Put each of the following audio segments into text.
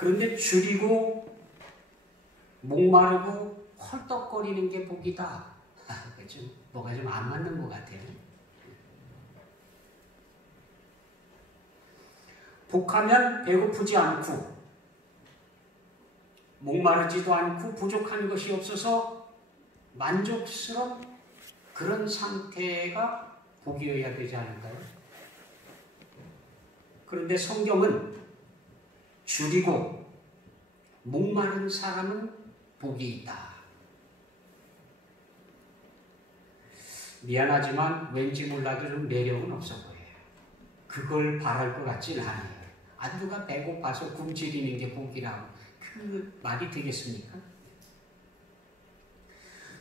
그런데 줄이고 목마르고 헐떡거리는 게 복이다. 뭐가 좀 안 맞는 것 같아요. 복하면 배고프지 않고 목마르지도 않고 부족한 것이 없어서 만족스러운 그런 상태가 복이어야 되지 않을까요? 그런데 성경은 줄이고 목마른 사람은 복이 있다. 미안하지만 왠지 몰라도 좀 매력은 없어 보여요. 그걸 바랄 것 같진 않아요. 누가 배고파서 굶주리는 게 복이라고 그 말이 되겠습니까?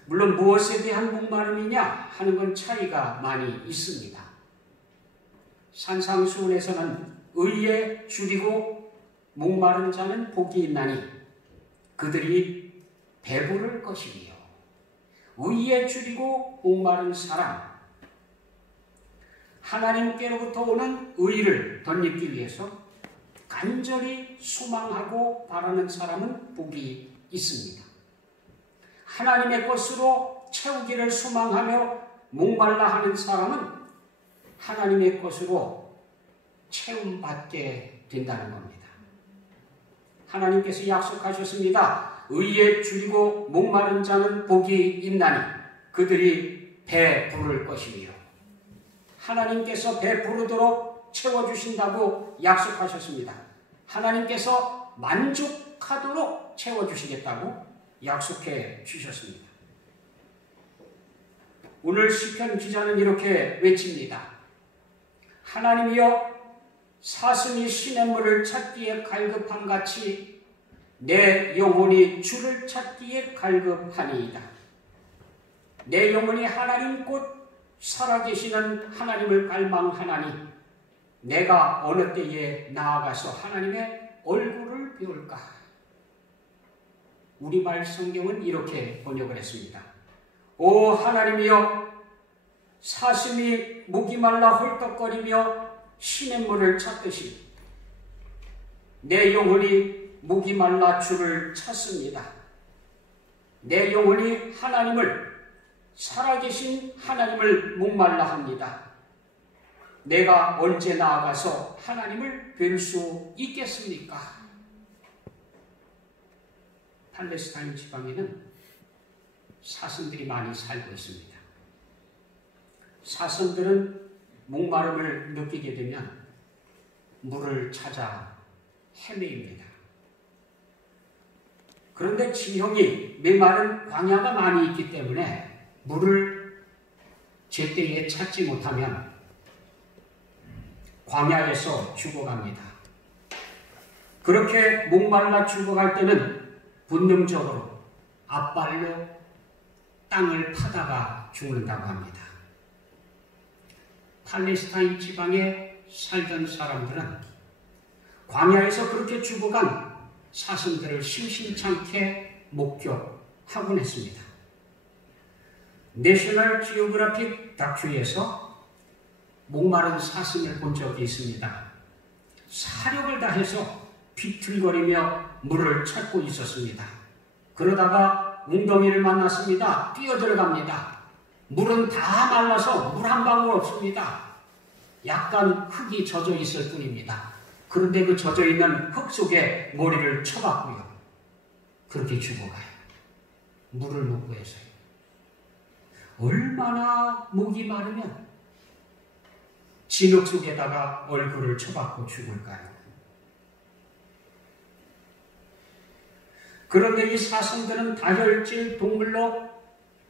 물론 무엇에 대한 목마름이냐 하는 건 차이가 많이 있습니다. 산상수훈에서는 의에 줄이고 목마른 자는 복이 있나니 그들이 배부를 것이며, 의에 줄이고 목마른 사람, 하나님께로부터 오는 의를 덧입기 위해서 간절히 소망하고 바라는 사람은 복이 있습니다. 하나님의 것으로 채우기를 소망하며 목말라 하는 사람은 하나님의 것으로 채움받게 된다는 겁니다. 하나님께서 약속하셨습니다. 의에 줄이고 목마른 자는 복이 있나니 그들이 배부를 것이며, 하나님께서 배부르도록 채워주신다고 약속하셨습니다. 하나님께서 만족하도록 채워주시겠다고 약속해 주셨습니다. 오늘 시편 기자는 이렇게 외칩니다. 하나님이여, 사슴이 시냇물을 찾기에 갈급한 같이 내 영혼이 주를 찾기에 갈급하니이다. 내 영혼이 하나님 곧 살아계시는 하나님을 갈망하나니 내가 어느 때에 나아가서 하나님의 얼굴을 배울까? 우리말 성경은 이렇게 번역을 했습니다. 오 하나님이여, 사슴이 목이 말라 헐떡거리며 시냇물을 찾듯이 내 영혼이 목이 말라 주를 찾습니다. 내 영혼이 하나님을, 살아계신 하나님을 목말라 합니다. 내가 언제 나아가서 하나님을 뵐 수 있겠습니까? 팔레스타인 지방에는 사슴들이 많이 살고 있습니다. 사슴들은 목마름을 느끼게 되면 물을 찾아 헤매입니다. 그런데 지형이 메마른 광야가 많이 있기 때문에 물을 제때에 찾지 못하면 광야에서 죽어갑니다. 그렇게 목말라 죽어갈 때는 본능적으로 앞발로 땅을 파다가 죽는다고 합니다. 팔레스타인 지방에 살던 사람들은 광야에서 그렇게 죽어간 사슴들을 심심찮게 목격하곤 했습니다. 내셔널 지오그래픽 다큐에서 목마른 사슴을 본 적이 있습니다. 사력을 다해서 비틀거리며 물을 찾고 있었습니다. 그러다가 웅덩이를 만났습니다. 뛰어들어갑니다. 물은 다 말라서 물 한 방울 없습니다. 약간 흙이 젖어 있을 뿐입니다. 그런데 그 젖어 있는 흙 속에 머리를 쳐박고요. 그렇게 죽어가요. 물을 못 구해서요. 얼마나 목이 마르면 진흙 속에다가 얼굴을 쳐박고 죽을까요? 그런데 이 사슴들은 다혈질 동물로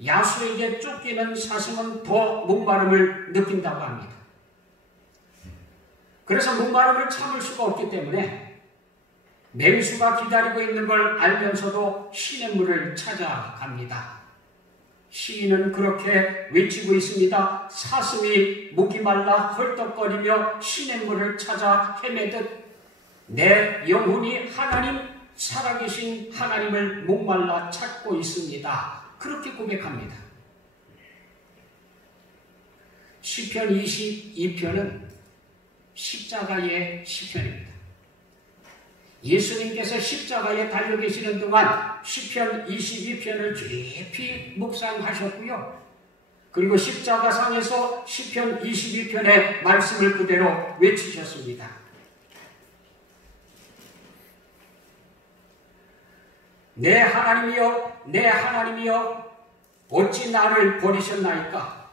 야수에게 쫓기는 사슴은 더 목마름을 느낀다고 합니다. 그래서 목마름을 참을 수가 없기 때문에 맹수가 기다리고 있는 걸 알면서도 시냇물을 찾아갑니다. 시인은 그렇게 외치고 있습니다. 사슴이 목이 말라 헐떡거리며 시냇물을 찾아 헤매듯 내 영혼이 하나님, 살아계신 하나님을 목말라 찾고 있습니다. 그렇게 고백합니다. 시편 22편은 십자가의 시편입니다. 예수님께서 십자가에 달려 계시는 동안 시편 22편을 깊이 묵상하셨고요. 그리고 십자가상에서 시편 22편의 말씀을 그대로 외치셨습니다. 내 하나님이여, 내 하나님이여, 어찌 나를 버리셨나이까?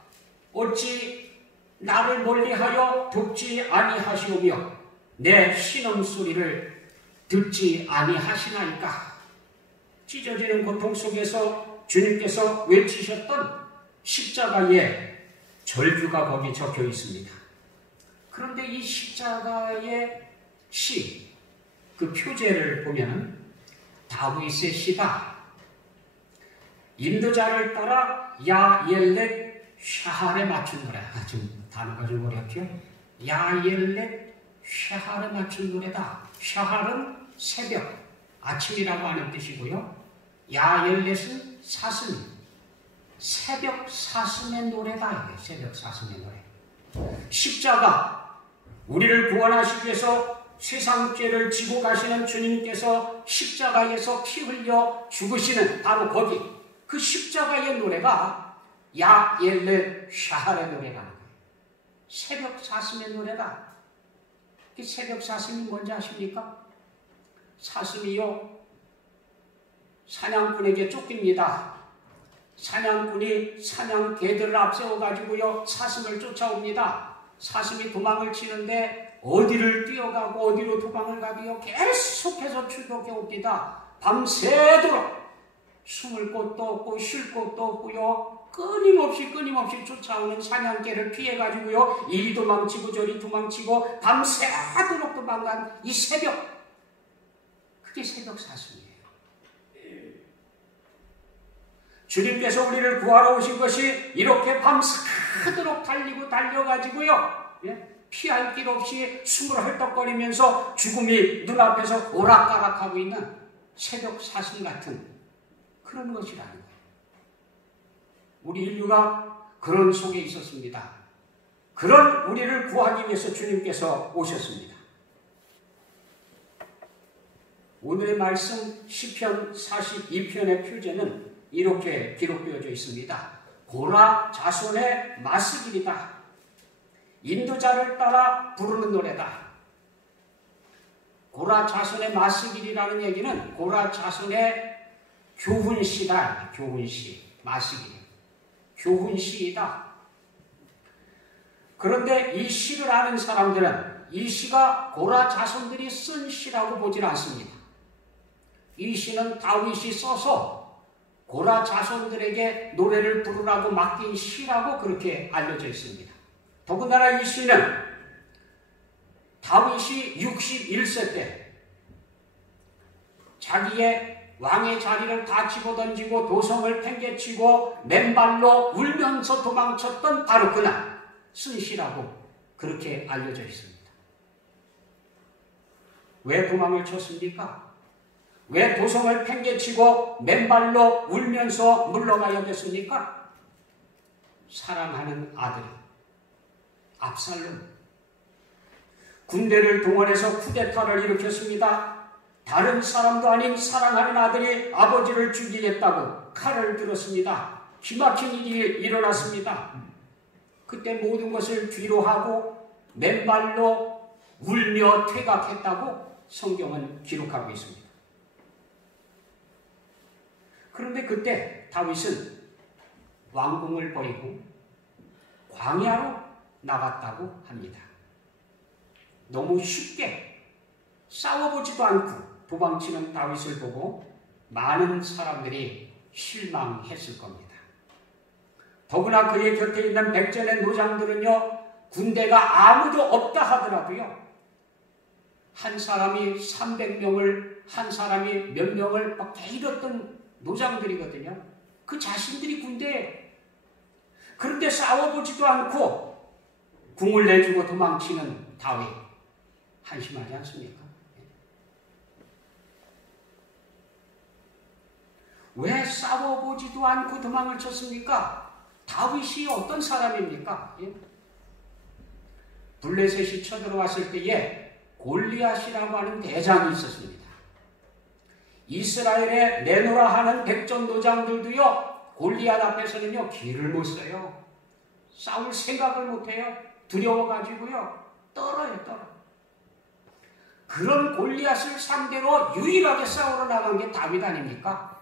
어찌 나를 멀리하여 돕지 아니하시오며 내 신음소리를 듣지 아니하시나이까? 찢어지는 고통 속에서 주님께서 외치셨던 십자가의 절규가 거기 적혀 있습니다. 그런데 이 십자가의 시, 그 표제를 보면 다윗의 시다. 인도자를 따라 야엘렛 샤할에 맞춘 노래. 좀 단어가 좀 어렵죠? 야엘렛 샤할에 맞춘 노래다. 샤할은 새벽, 아침이라고 하는 뜻이고요. 야엘렛은 사슴, 새벽 사슴의 노래다. 새벽 사슴의 노래. 십자가, 우리를 구원하시기 위해서 세상 죄를 지고 가시는 주님께서 십자가에서 피 흘려 죽으시는 바로 거기, 그 십자가의 노래가 야엘렛 샤할의 노래라는 거예요. 새벽 사슴의 노래다. 그 새벽 사슴이 뭔지 아십니까? 사슴이요, 사냥꾼에게 쫓깁니다. 사냥꾼이 사냥개들을 앞세워가지고요, 사슴을 쫓아옵니다. 사슴이 도망을 치는데 어디를 뛰어가고 어디로 도망을 가고요, 계속해서 추격해 옵니다. 밤새도록 숨을 곳도 없고 쉴 곳도 없고요, 끊임없이 쫓아오는 사냥개를 피해가지고요, 이리 도망치고 저리 도망치고 밤새도록 도망간 이 새벽, 그게 새벽 사슴이에요. 주님께서 우리를 구하러 오신 것이 이렇게 밤새도록 달리고 달려가지고요, 피할 길 없이 숨을 헐떡거리면서 죽음이 눈앞에서 오락가락하고 있는 새벽 사슴 같은 그런 것이라는 거예요. 우리 인류가 그런 속에 있었습니다. 그런 우리를 구하기 위해서 주님께서 오셨습니다. 오늘의 말씀 시편 42편의 표제는 이렇게 기록되어져 있습니다. 고라 자손의 마스길이다. 인도자를 따라 부르는 노래다. 고라 자손의 마스길이라는 얘기는 고라 자손의 교훈시다. 교훈시, 마스길, 교훈시이다. 그런데 이 시를 아는 사람들은 이 시가 고라 자손들이 쓴 시라고 보질 않습니다. 이 시는 다윗이 써서 고라 자손들에게 노래를 부르라고 맡긴 시라고 그렇게 알려져 있습니다. 더군다나 이 시는 다윗이 61세 때 자기의 왕의 자리를 다 집어던지고 도성을 팽개치고 맨발로 울면서 도망쳤던 바로 그날 쓴 시라고 그렇게 알려져 있습니다. 왜 도망을 쳤습니까? 왜 도성을 팽개치고 맨발로 울면서 물러가야 됐습니까? 사랑하는 아들이 압살롬, 군대를 동원해서 쿠데타를 일으켰습니다. 다른 사람도 아닌 사랑하는 아들이 아버지를 죽이겠다고 칼을 들었습니다. 기막힌 일이 일어났습니다. 그때 모든 것을 뒤로하고 맨발로 울며 퇴각했다고 성경은 기록하고 있습니다. 그런데 그때 다윗은 왕궁을 버리고 광야로 나갔다고 합니다. 너무 쉽게 싸워보지도 않고 도망치는 다윗을 보고 많은 사람들이 실망했을 겁니다. 더구나 그의 곁에 있는 백전의 노장들은요, 군대가 아무도 없다 하더라도요, 한 사람이 300명을, 한 사람이 몇 명을 막 데리던 노장들이거든요. 그 자신들이 군대에. 그런데 싸워보지도 않고 궁을 내주고 도망치는 다윗. 한심하지 않습니까? 왜 싸워보지도 않고 도망을 쳤습니까? 다윗이 어떤 사람입니까? 블레셋이 쳐들어왔을 때에 골리앗이라고 하는 대장이 있었습니다. 이스라엘에 내노라 하는 백전노장들도요, 골리앗 앞에서는요, 길을 못 써요. 싸울 생각을 못 해요. 두려워가지고요, 떨어요. 그런 골리앗을 상대로 유일하게 싸우러 나간 게 다윗 아닙니까?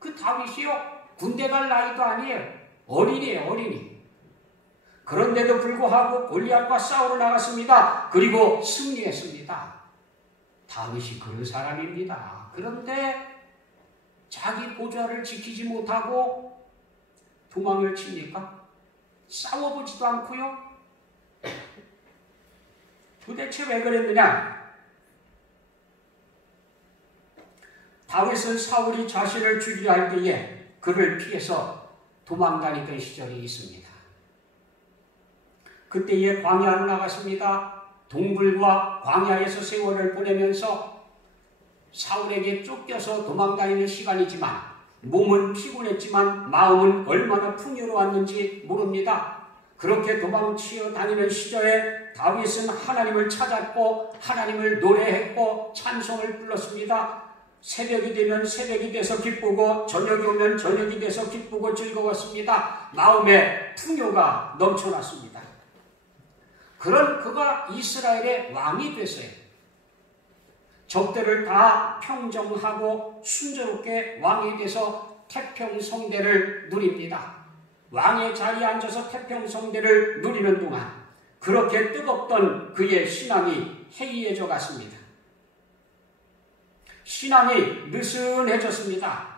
그 다윗이요, 군대 갈 나이도 아니에요. 어린이에요, 어린이. 그런데도 불구하고 골리앗과 싸우러 나갔습니다. 그리고 승리했습니다. 다윗이 그런 사람입니다. 그런데 자기 보좌를 지키지 못하고 도망을 칩니까? 싸워보지도 않고요. 도대체 왜 그랬느냐? 다윗은 사울이 자신을 죽이려 할 때에 그를 피해서 도망다니던 시절이 있습니다. 그때에 광야로 나갔습니다. 동굴과 광야에서 세월을 보내면서 사울에게 쫓겨서 도망다니는 시간이지만 몸은 피곤했지만 마음은 얼마나 풍요로웠는지 모릅니다. 그렇게 도망치어 다니는 시절에 다윗은 하나님을 찾았고 하나님을 노래했고 찬송을 불렀습니다. 새벽이 되면 새벽이 돼서 기쁘고 저녁이 오면 저녁이 돼서 기쁘고 즐거웠습니다. 마음에 풍요가 넘쳐났습니다. 그런 그가 이스라엘의 왕이 됐어요. 적들을 다 평정하고 순조롭게 왕이 돼서 태평성대를 누립니다. 왕의 자리에 앉아서 태평성대를 누리는 동안 그렇게 뜨겁던 그의 신앙이 해이해져 갔습니다. 신앙이 느슨해졌습니다.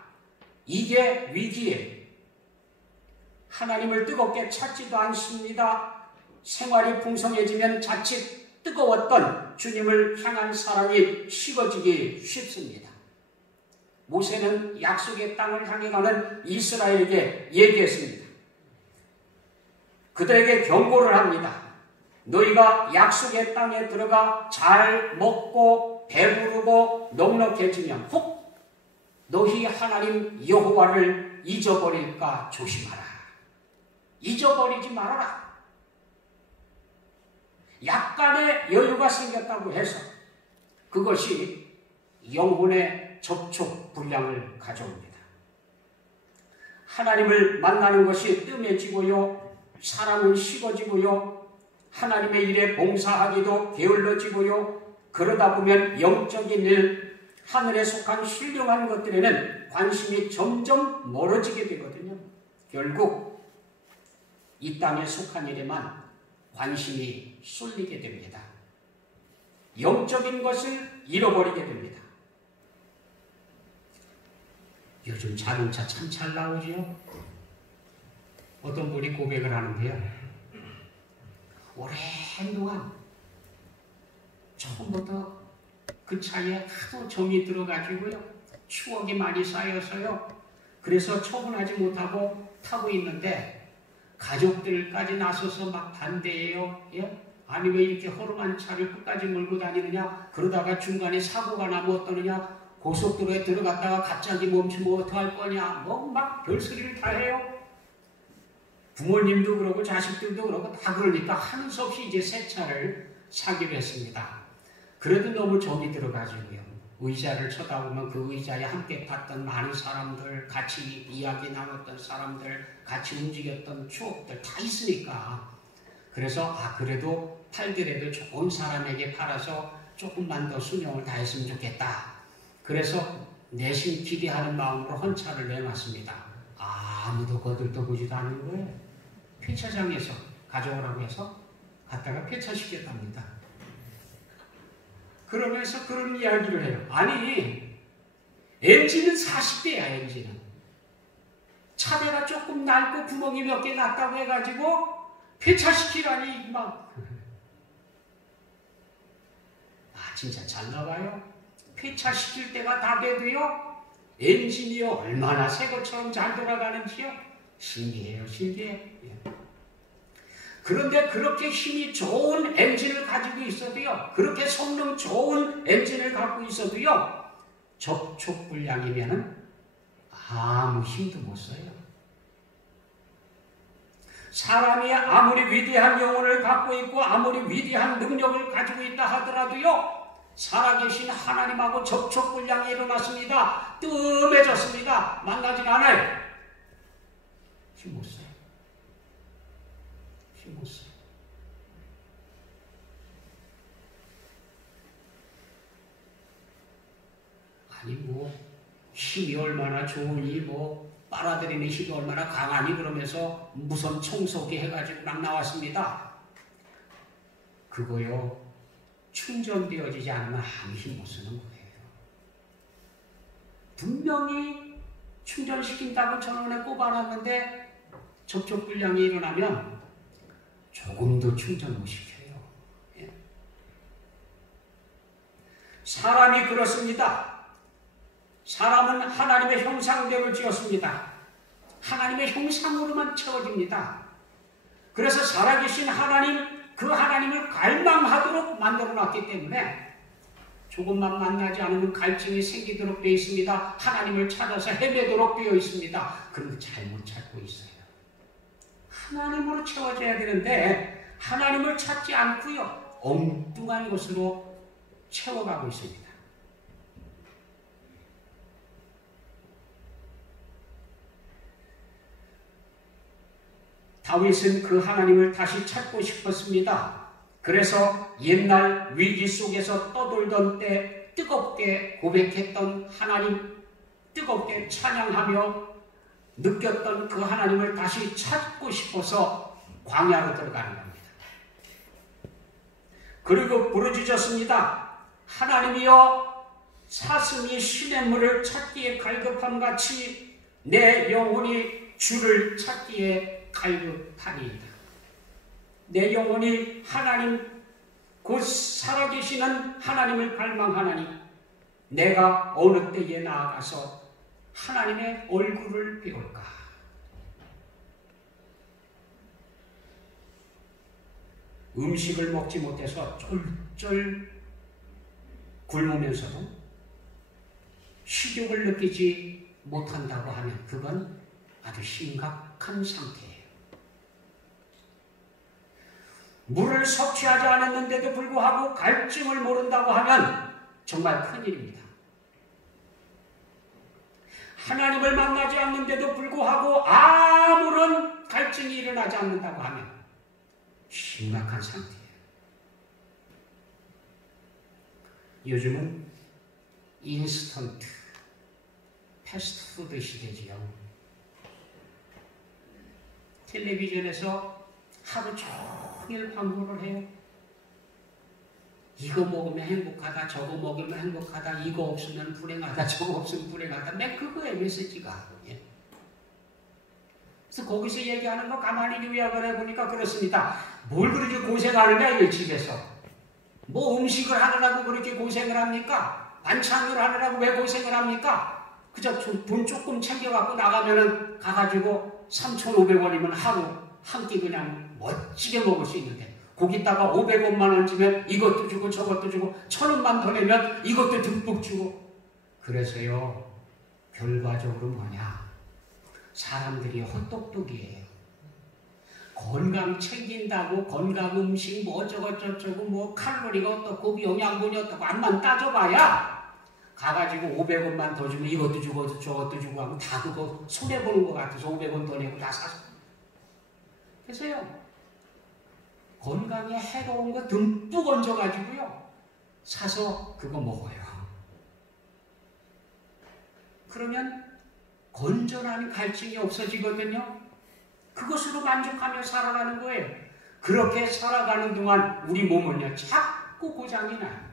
이게 위기예요. 하나님을 뜨겁게 찾지도 않습니다. 생활이 풍성해지면 자칫 뜨거웠던 주님을 향한 사랑이 식어지기 쉽습니다. 모세는 약속의 땅을 향해 가는 이스라엘에게 얘기했습니다. 그들에게 경고를 합니다. 너희가 약속의 땅에 들어가 잘 먹고 배부르고 넉넉해지면 혹 너희 하나님 여호와를 잊어버릴까 조심하라. 잊어버리지 말아라. 약간의 여유가 생겼다고 해서 그것이 영혼의 접촉 불량을 가져옵니다. 하나님을 만나는 것이 뜸해지고요. 사람은 식어지고요. 하나님의 일에 봉사하기도 게을러지고요. 그러다 보면 영적인 일, 하늘에 속한 신령한 것들에는 관심이 점점 멀어지게 되거든요. 결국 이 땅에 속한 일에만 관심이 쏠리게 됩니다. 영적인 것을 잃어버리게 됩니다. 요즘 자동차 참 잘 나오지요? 어떤 분이 고백을 하는데요. 오랜 동안 처음부터 그 차에 하도 정이 들어가지고요. 추억이 많이 쌓여서요. 그래서 처분하지 못하고 타고 있는데 가족들까지 나서서 막 반대해요. 예? 아니 왜 이렇게 허름한 차를 끝까지 몰고 다니느냐. 그러다가 중간에 사고가 나면 어떠느냐. 고속도로에 들어갔다가 갑자기 멈추면 어떡할 거냐. 뭐 막 별소리를 다 해요. 부모님도 그러고 자식들도 그러고 다 그러니까 하는 수 없이 이제 새 차를 사기로 했습니다. 그래도 너무 정이 들어가지고요. 의자를 쳐다보면 그 의자에 함께 탔던 많은 사람들, 같이 이야기 나눴던 사람들, 같이 움직였던 추억들 다 있으니까. 그래서 그래도 팔더라도 좋은 사람에게 팔아서 조금만 더 수명을 다했으면 좋겠다. 그래서 내심 기대하는 마음으로 헌차를 내놨습니다. 아무도 거들떠보지도 않는 거예요. 폐차장에서 가져오라고 해서 갖다가 폐차시켰답니다. 그러면서 그런 이야기를 해요. 아니, 엔진은 40대야, 엔진은. 차대가 조금 낡고 구멍이 몇 개 났다고 해가지고 폐차시키라니, 막. 진짜 잘 나와요. 폐차시킬 때가 다 돼도요, 엔진이요, 얼마나 새 것처럼 잘 돌아가는지요. 신기해요, 신기해. 그런데 그렇게 힘이 좋은 엔진을 가지고 있어도요, 그렇게 성능 좋은 엔진을 갖고 있어도요, 접촉불량이면 아무 힘도 못 써요. 사람이 아무리 위대한 영혼을 갖고 있고 아무리 위대한 능력을 가지고 있다 하더라도요, 살아계신 하나님하고 접촉불량이 일어났습니다. 뜸해졌습니다. 만나질 않아요. 힘 못 써요. 힘 못 써요. 아니 뭐 힘이 얼마나 좋으니 뭐 빨아들이는 힘이 얼마나 강하니 그러면서 무선 청소기 해가지고 막 나왔습니다. 그거요 충전되어지지 않으면 아무 힘 못 쓰는 거예요. 분명히 충전시킨다고 전원에 꼽아놨는데 접촉불량이 일어나면 조금도 충전 못 시켜요. 예. 사람이 그렇습니다. 사람은 하나님의 형상대로 지었습니다. 하나님의 형상으로만 채워집니다. 그래서 살아계신 하나님, 그 하나님을 갈망하도록 만들어놨기 때문에 조금만 만나지 않으면 갈증이 생기도록 되어 있습니다. 하나님을 찾아서 헤매도록 되어 있습니다. 그런데 잘못 찾고 있어요. 하나님으로 채워져야 되는데 하나님을 찾지 않고요. 엉뚱한 것으로 채워가고 있습니다. 다윗은 그 하나님을 다시 찾고 싶었습니다. 그래서 옛날 위기 속에서 떠돌던 때 뜨겁게 고백했던 하나님, 뜨겁게 찬양하며 느꼈던 그 하나님을 다시 찾고 싶어서 광야로 들어가는 겁니다. 그리고 부르짖었습니다. 하나님이여, 사슴이 시냇물을 찾기에 갈급함 같이 내 영혼이 주를 찾기에 갈급하니이다. 내 영혼이 하나님, 곧 살아계시는 하나님을 갈망하나니 내가 어느 때에 나아가서 하나님의 얼굴을 배울까? 음식을 먹지 못해서 쫄쫄 굶으면서도 식욕을 느끼지 못한다고 하면 그건 아주 심각한 상태예요. 물을 섭취하지 않았는데도 불구하고 갈증을 모른다고 하면 정말 큰일입니다. 하나님을 만나지 않는데도 불구하고 아무런 갈증이 일어나지 않는다고 하면 심각한 상태예요. 요즘은 인스턴트, 패스트푸드 시대지요. 텔레비전에서 하루 종일 광고를 해요. 이거 먹으면 행복하다, 저거 먹으면 행복하다, 이거 없으면 불행하다, 저거 없으면 불행하다. 매 그거의 메시지가. 예. 그래서 거기서 얘기하는 거 가만히 요약을 해보니까 그렇습니다. 뭘 그렇게 고생하느냐, 이 집에서. 뭐 음식을 하느라고 그렇게 고생을 합니까? 반찬을 하느라고 왜 고생을 합니까? 그저 돈 조금 챙겨갖고 나가면은 가가지고 3,500원이면 하루 한 끼 그냥 멋지게 먹을 수 있는데 거기다가 500원만 얹으면 이것도 주고 저것도 주고 1,000원만 더 내면 이것도 듬뿍 주고. 그래서요 결과적으로 뭐냐, 사람들이 헛똑똑이에요. 건강 챙긴다고 건강 음식 뭐 어쩌고저쩌고 뭐 칼로리가 어떻고 영양분이 어떻고 암만 따져봐야 가가지고 500원만 더 주면 이것도 주고 저것도 주고 하면 다 그거 손해보는 것 같아서 500원 더 내고 다 사서. 그래서요 건강에 해로운 거 듬뿍 얹어가지고요 사서 그거 먹어요. 그러면 건전한 갈증이 없어지거든요. 그것으로 만족하며 살아가는 거예요. 그렇게 살아가는 동안 우리 몸은요 자꾸 고장이 나요.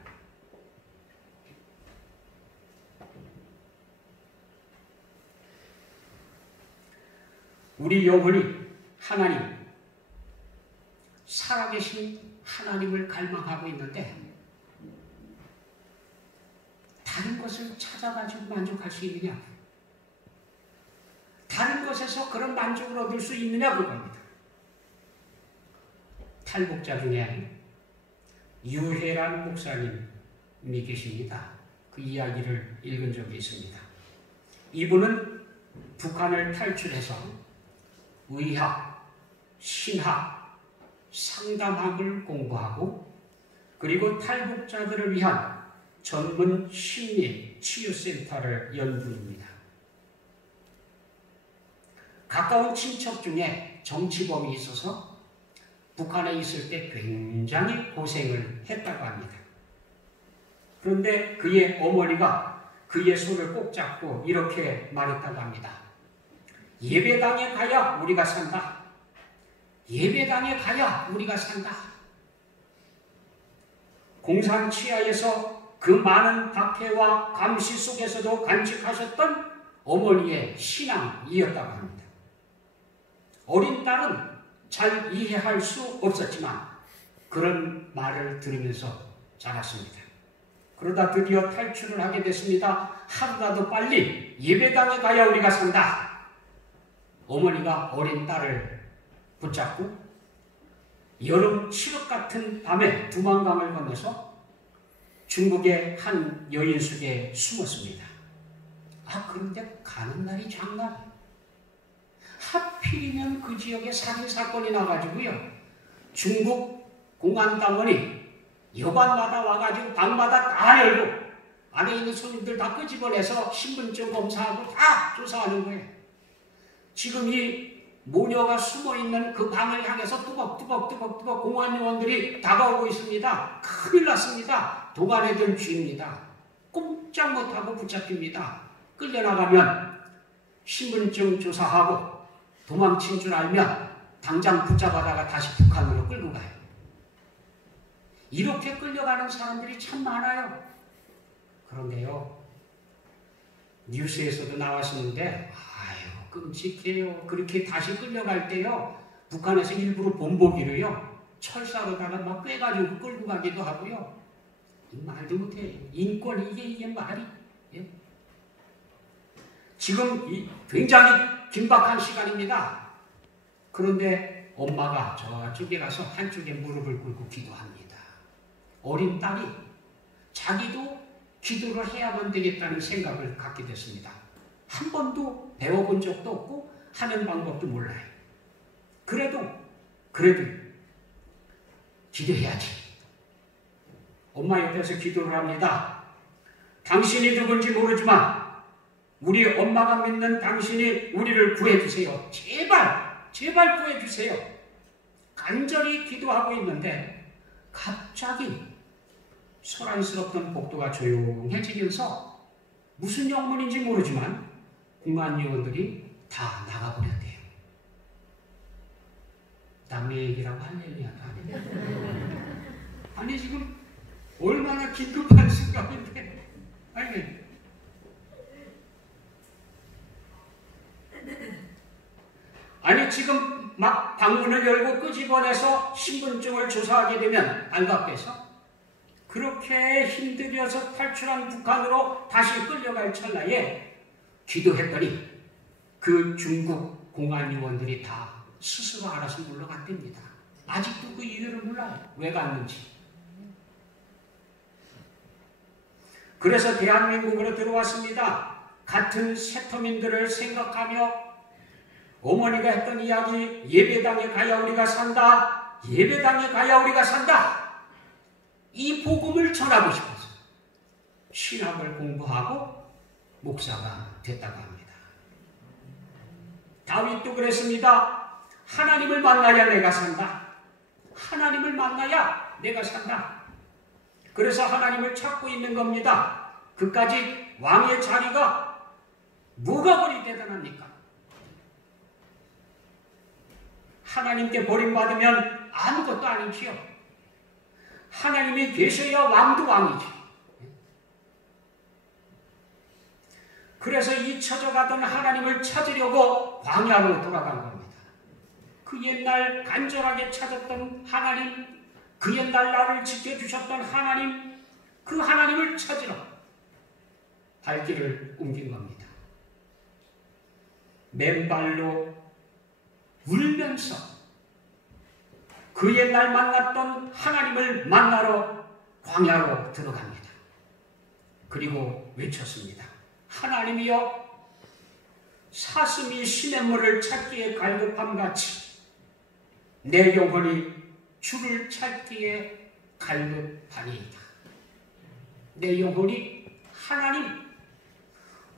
우리 영혼이 하나님, 살아계신 하나님을 갈망하고 있는데 다른 것을 찾아가지고 만족할 수 있느냐? 다른 것에서 그런 만족을 얻을 수 있느냐 그겁니다. 탈북자 중에 유해란 목사님이 계십니다. 그 이야기를 읽은 적이 있습니다. 이분은 북한을 탈출해서 의학, 신학, 상담학을 공부하고 그리고 탈북자들을 위한 전문 심리 치유센터를 연 분입니다. 가까운 친척 중에 정치범이 있어서 북한에 있을 때 굉장히 고생을 했다고 합니다. 그런데 그의 어머니가 그의 손을 꼭 잡고 이렇게 말했다고 합니다. 예배당에 가야 우리가 산다. 예배당에 가야 우리가 산다. 공산 치하에서 그 많은 박해와 감시 속에서도 간직하셨던 어머니의 신앙이었다고 합니다. 어린 딸은 잘 이해할 수 없었지만 그런 말을 들으면서 자랐습니다. 그러다 드디어 탈출을 하게 됐습니다. 하루라도 빨리 예배당에 가야 우리가 산다. 어머니가 어린 딸을 붙잡고 여름 칠흑 같은 밤에 두만강을 건너서 중국의 한 여인숙에 숨었습니다. 그런데 가는 날이 장날. 하필이면 그 지역에 살인사건이 나가지고요. 중국 공안당원이 여관마다 와가지고 방마다 다 열고 안에 있는 손님들 다 끄집어내서 신분증 검사하고 다 조사하는 거예요. 지금 이 모녀가 숨어있는 그 방을 향해서 뚜벅뚜벅 공안 요원들이 다가오고 있습니다. 큰일 났습니다. 도관에 든 쥐입니다. 꼼짝 못하고 붙잡힙니다. 끌려나가면 신분증 조사하고 도망친 줄 알면 당장 붙잡아다가 다시 북한으로 끌고 가요. 이렇게 끌려가는 사람들이 참 많아요. 그런데요, 뉴스에서도 나왔었는데 끔찍해요. 그렇게 다시 끌려갈 때요, 북한에서 일부러 본보기로요, 철사로다가 막 꿰가지고 끌고 가기도 하고요. 말도 못해. 인권, 이게 말이. 예? 지금 굉장히 긴박한 시간입니다. 그런데 엄마가 저쪽에 가서 한쪽에 무릎을 꿇고 기도합니다. 어린 딸이 자기도 기도를 해야만 되겠다는 생각을 갖게 됐습니다. 한 번도 배워본 적도 없고 하는 방법도 몰라요. 그래도 기도해야지. 엄마 옆에서 기도를 합니다. 당신이 누군지 모르지만 우리 엄마가 믿는 당신이 우리를 구해주세요. 제발 구해주세요. 간절히 기도하고 있는데 갑자기 소란스럽던 복도가 조용해지면서 무슨 영문인지 모르지만 공안 요원들이 다 나가버렸대요. 남의 얘기라고 할렐루야도 아니에요. 아니 지금 얼마나 긴급한 순간인데. 아니 지금 막 방문을 열고 끄집어내서 신분증을 조사하게 되면 알바빼서 그렇게 힘들여서 탈출한 북한으로 다시 끌려갈 찰나에 기도했더니 그 중국 공안 요원들이 다 스스로 알아서 물러갔답니다. 아직도 그 이유를 몰라요. 왜 갔는지. 그래서 대한민국으로 들어왔습니다. 같은 세터민들을 생각하며 어머니가 했던 이야기, 예배당에 가야 우리가 산다. 예배당에 가야 우리가 산다. 이 복음을 전하고 싶어서 신학을 공부하고 목사가 됐다고 합니다. 다윗도 그랬습니다. 하나님을 만나야 내가 산다. 하나님을 만나야 내가 산다. 그래서 하나님을 찾고 있는 겁니다. 그까지 왕의 자리가 뭐가 그리 대단합니까? 하나님께 버림받으면 아무것도 아니지요. 하나님이 계셔야 왕도 왕이지. 그래서 잊혀져가던 하나님을 찾으려고 광야로 돌아간 겁니다. 그 옛날 간절하게 찾았던 하나님, 그 옛날 나를 지켜주셨던 하나님, 그 하나님을 찾으러 발길을 옮긴 겁니다. 맨발로 울면서 그 옛날 만났던 하나님을 만나러 광야로 들어갑니다. 그리고 외쳤습니다. 하나님이여, 사슴이 시냇물을 찾기에 갈급함같이 내 영혼이 주를 찾기에 갈급하니이다. 내 영혼이 하나님,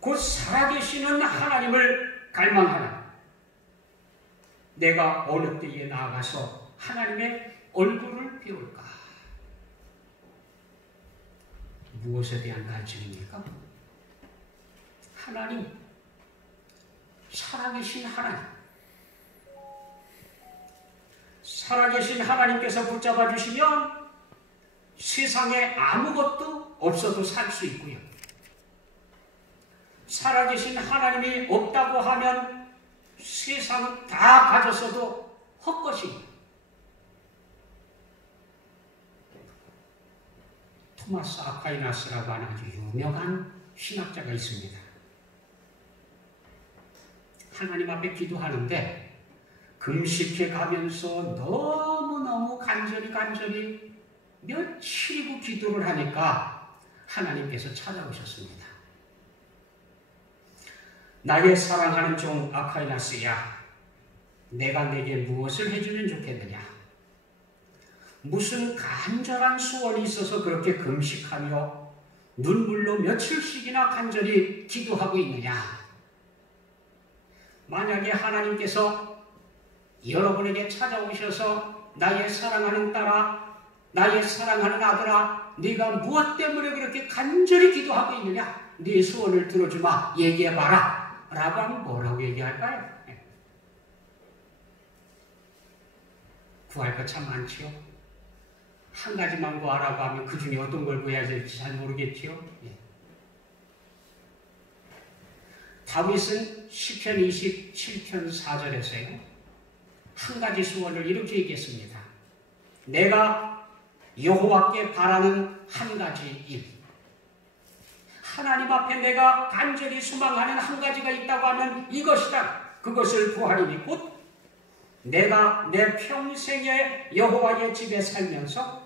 곧 살아계시는 하나님을 갈망하는, 내가 어느 때에 나아가서 하나님의 얼굴을 배울까? 무엇에 대한 갈증입니까? 하나님, 살아계신 하나님, 살아계신 하나님께서 붙잡아 주시면 세상에 아무것도 없어도 살 수 있고요. 살아계신 하나님이 없다고 하면 세상을 다 가졌어도 헛것입니다. 토마스 아퀴나스라고 하는 아주 유명한 신학자가 있습니다. 하나님 앞에 기도하는데 금식해 가면서 너무너무 간절히 며칠이고 기도를 하니까 하나님께서 찾아오셨습니다. 나의 사랑하는 종 아퀴나스야, 내가 내게 무엇을 해주면 좋겠느냐? 무슨 간절한 소원이 있어서 그렇게 금식하며 눈물로 며칠씩이나 간절히 기도하고 있느냐? 만약에 하나님께서 여러분에게 찾아오셔서 나의 사랑하는 딸아, 나의 사랑하는 아들아, 네가 무엇 때문에 그렇게 간절히 기도하고 있느냐? 네 소원을 들어주마, 얘기해봐라 라고 하면 뭐라고 얘기할까요? 구할 것 참 많지요. 한 가지만 구하라고 하면 그 중에 어떤 걸 구해야 될지 잘 모르겠지요. 다윗은 시편 27편 4절에서요, 한 가지 소원을 이렇게 얘기했습니다. 내가 여호와께 바라는 한 가지 일, 하나님 앞에 내가 간절히 소망하는 한 가지가 있다고 하면 이것이다. 그것을 구하리니 곧 내가 내 평생에 여호와의 집에 살면서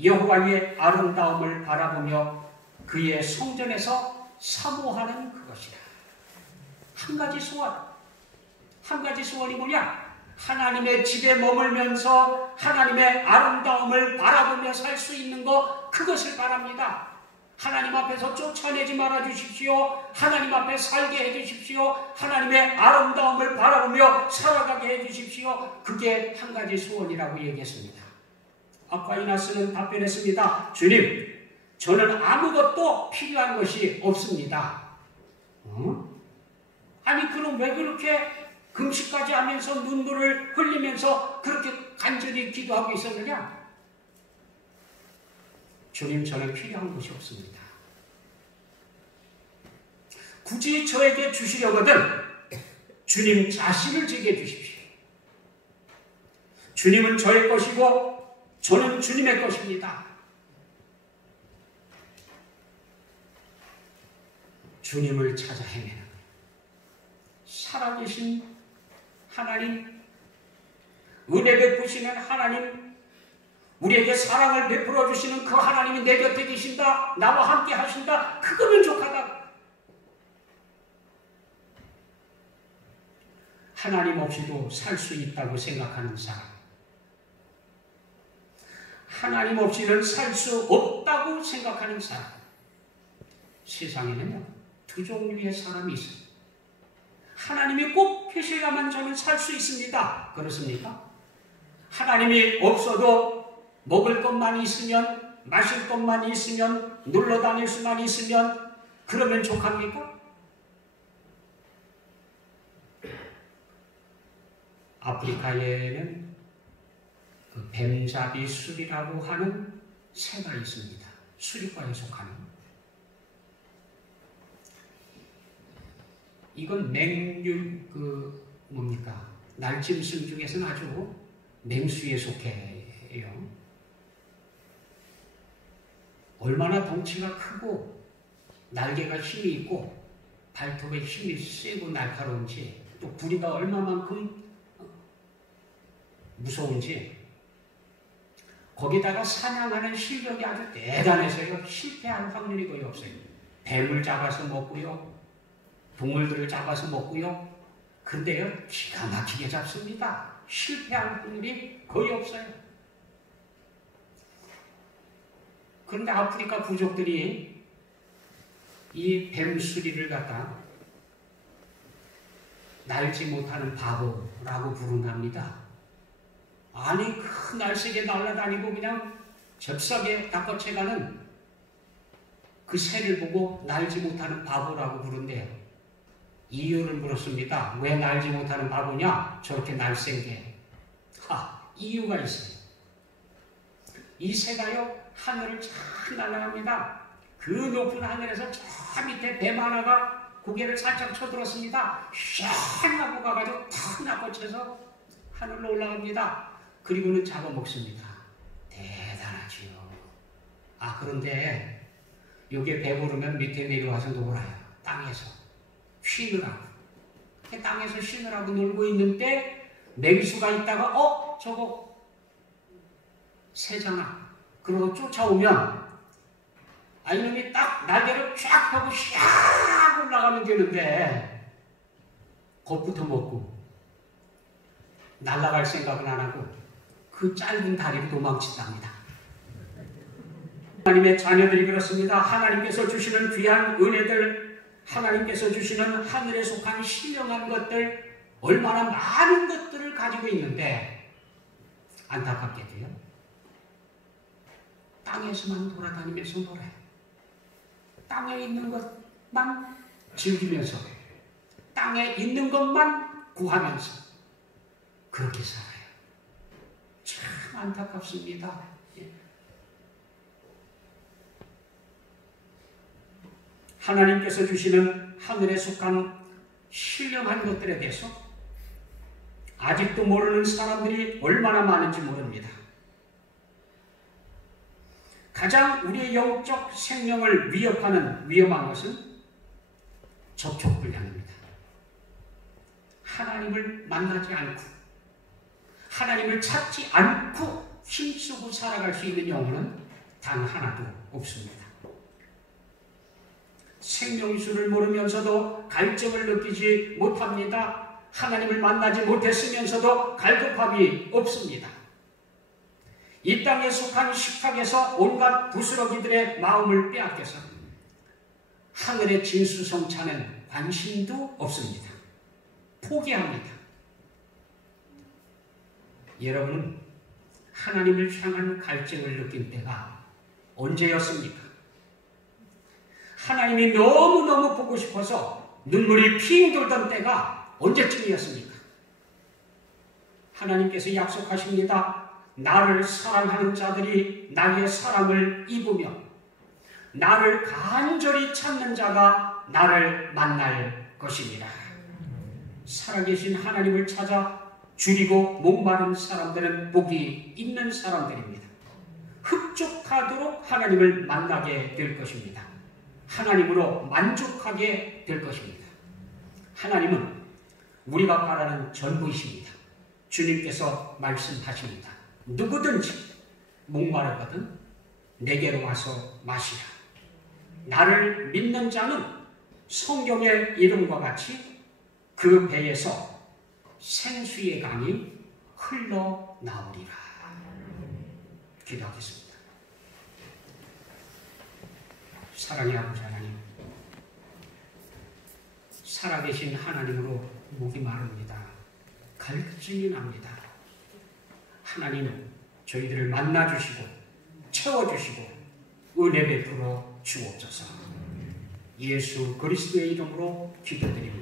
여호와의 아름다움을 바라보며 그의 성전에서 사모하는 그것이다. 한 가지 소원. 한 가지 소원이 뭐냐? 하나님의 집에 머물면서 하나님의 아름다움을 바라보며 살 수 있는 것, 그것을 바랍니다. 하나님 앞에서 쫓아내지 말아 주십시오. 하나님 앞에 살게 해 주십시오. 하나님의 아름다움을 바라보며 살아가게 해 주십시오. 그게 한 가지 소원이라고 얘기했습니다. 아퀴나스는 답변했습니다. 주님, 저는 아무것도 필요한 것이 없습니다. 아니 그럼 왜 그렇게 금식까지 하면서 눈물을 흘리면서 그렇게 간절히 기도하고 있었느냐? 주님, 저는 필요한 것이 없습니다. 굳이 저에게 주시려거든 주님 자신을 제게 주십시오. 주님은 저의 것이고 저는 주님의 것입니다. 주님을 찾아 헤매는 거예요. 살아계신 하나님, 은혜 베푸시는 하나님, 우리에게 사랑을 베풀어 주시는 그 하나님이 내 곁에 계신다, 나와 함께 하신다, 그거면 족하다. 하나님 없이도 살 수 있다고 생각하는 사람, 하나님 없이는 살 수 없다고 생각하는 사람, 세상에는요 두 종류의 사람이 있어요. 하나님이 꼭 계셔야만 저는 살 수 있습니다. 그렇습니까? 하나님이 없어도 먹을 것만 있으면, 마실 것만 있으면, 놀러 다닐 수만 있으면 그러면 족합니까? 아프리카에는 그 뱀잡이 술이라고 하는 새가 있습니다. 수리과에 속하는. 이건 날짐승 중에서는 아주 맹수에 속해요. 얼마나 덩치가 크고 날개가 힘이 있고 발톱에 힘이 세고 날카로운지, 또 부리가 얼마만큼 무서운지, 거기다가 사냥하는 실력이 아주 대단해서요 실패할 확률이 거의 없어요. 뱀을 잡아서 먹고요, 동물들을 잡아서 먹고요. 근데요 기가 막히게 잡습니다. 실패할 확률이 거의 없어요. 그런데 아프리카 부족들이 이 뱀수리를 갖다 날지 못하는 바보라고 부른답니다. 아니 그 날쌔게 날아다니고 그냥 잽싸게 낚아채가는 그 새를 보고 날지 못하는 바보라고 부른대요. 이유를 물었습니다. 왜 날지 못하는 바보냐? 저렇게 날쌘 게. 이유가 있어요. 이 새가요 하늘을 잘 날아갑니다. 그 높은 하늘에서 저 밑에 뱀 하나가 고개를 살짝 쳐들었습니다. 샥 하고 가가지고 탁 낚아채서 하늘로 올라갑니다. 그리고는 잡아먹습니다. 대단하지요. 그런데 요게 배부르면 밑에 내려와서 놀아요. 땅에서 쉬느라고. 땅에서 쉬느라고 놀고 있는데 맹수가 있다가 저거 새잖아. 그러고 쫓아오면 이놈이 딱 날개를 쫙 펴고 샥 올라가면 되는데 겁부터 먹고 날아갈 생각은 안 하고 그 짧은 다리로 도망친답니다. 하나님의 자녀들이 그렇습니다. 하나님께서 주시는 귀한 은혜들, 하나님께서 주시는 하늘에 속한 신령한 것들, 얼마나 많은 것들을 가지고 있는데 안타깝게도요 땅에서만 돌아다니면서 놀아요. 땅에 있는 것만 즐기면서 땅에 있는 것만 구하면서 그렇게 살아요. 참 안타깝습니다. 하나님께서 주시는 하늘에 속한 신령한 것들에 대해서 아직도 모르는 사람들이 얼마나 많은지 모릅니다. 가장 우리의 영적 생명을 위협하는 위험한 것은 접촉불량입니다. 하나님을 만나지 않고 하나님을 찾지 않고 힘쓰고 살아갈 수 있는 영혼은 단 하나도 없습니다. 생명수를 모르면서도 갈증을 느끼지 못합니다. 하나님을 만나지 못했으면서도 갈급함이 없습니다. 이 땅에 속한 식탁에서 온갖 부스러기들의 마음을 빼앗겨서 하늘의 진수성찬은 관심도 없습니다. 포기합니다. 여러분은 하나님을 향한 갈증을 느낀 때가 언제였습니까? 하나님이 너무너무 보고 싶어서 눈물이 핑 돌던 때가 언제쯤이었습니까? 하나님께서 약속하십니다. 나를 사랑하는 자들이 나의 사랑을 입으며 나를 간절히 찾는 자가 나를 만날 것이니라. 살아계신 하나님을 찾아 줄이고 목마른 사람들은 복이 있는 사람들입니다. 흡족하도록 하나님을 만나게 될 것입니다. 하나님으로 만족하게 될 것입니다. 하나님은 우리가 바라는 전부이십니다. 주님께서 말씀하십니다. 누구든지 목마르거든 내게로 와서 마시라. 나를 믿는 자는 성경의 이름과 같이 그 배에서 생수의 강이 흘러나오리라. 기도하겠습니다. 사랑의 아버지 하나님, 살아계신 하나님으로 목이 마릅니다. 갈증이 납니다. 하나님은 저희들을 만나주시고 채워주시고 은혜 베풀어 주옵소서. 예수 그리스도의 이름으로 기도드립니다.